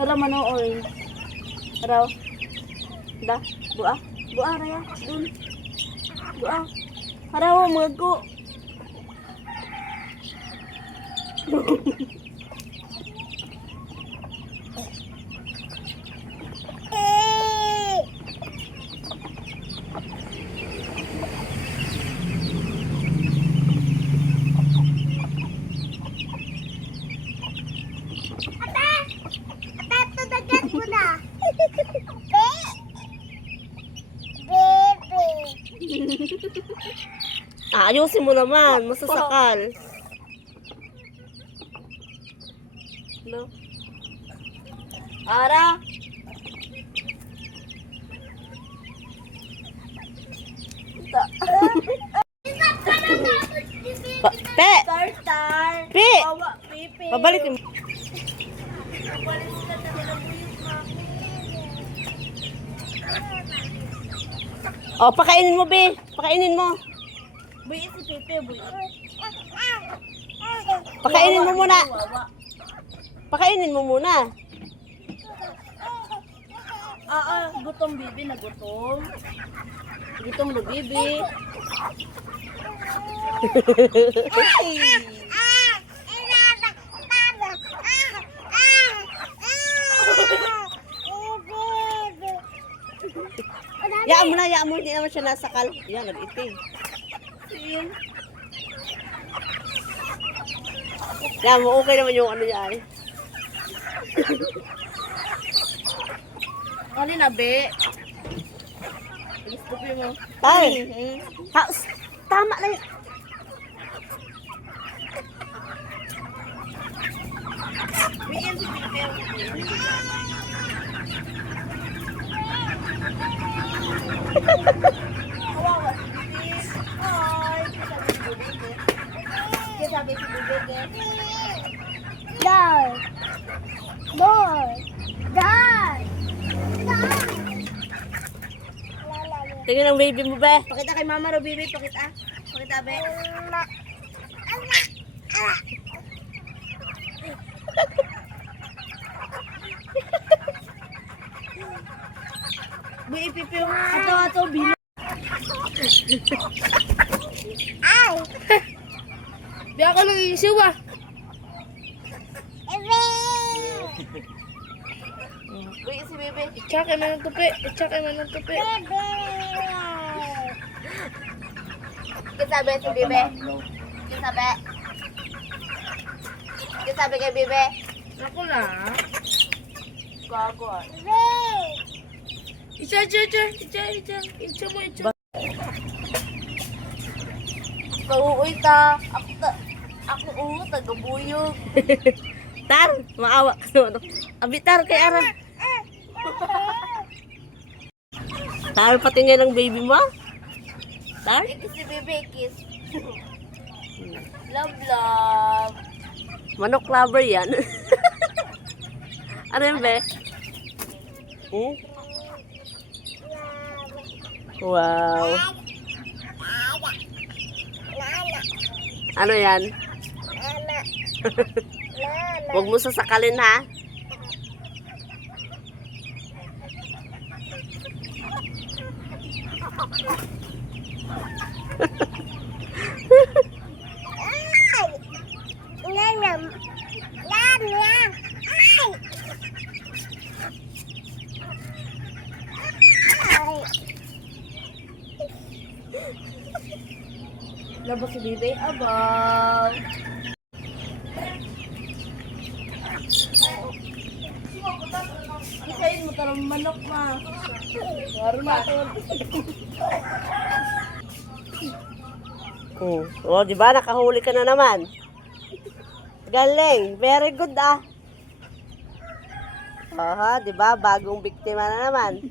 Hala manooy. Araw. Da, buah. Buah raya. Dun. Buah. Araw mga ko. Ayusin mo naman, masasakal. No. Ara. Pe! Star. Pi! Awa, pipi. Pabalik mo. Pabalik ka talaga Oh, pakainin mo, Be. Pakainin mo. buyi si pipi, buyi. Pakainin mo muna. Pakainin mo muna. Gutom bibi na gutom. Gutom na bibi. Ay! Yaan mo na, yaan mo. Hindi naman siya nasakal. Yan, nag-iting. Ayun. Yan mo, okay naman yung ano yan. Ano na, be? Gusto ko mo. Ay! Tama na yun. Biyan si pipi. Kawawa si pipi. Ay, sabi si bibig eh. Dad. Boy. Dad. Tingnan ang baby mo, Be. Pakita kay mama ro, bibi. Pakita. Pakita, be. Buy pipi yung ato bilo. Ay. Di ako lang isiw ah. Buy si bebe. Ichake man ang tupi. Ichake man ang tupi. Kisabi si bebe. Kisabi. Kisabi kay bebe. Ako na. Gago. Icha mo. Pauuy ta. Ako taga-buyog. Tar, maawa ka naman. Abitar kay Ara. Tar, patingin ng baby mo. Tar? Kiss si bebe, kiss. Love. Manok lover yan. Ano yan, Be? Hmm? Wow. Ano yan? Huwag mo sasakalin, ha? Labo si bebe, abaw. Isayin mo tarong manok ma. Waro na ito. Oh, di ba? Nakahuli ka na naman. Galing. Very good, ah. Aha, di ba? Bagong biktima na naman.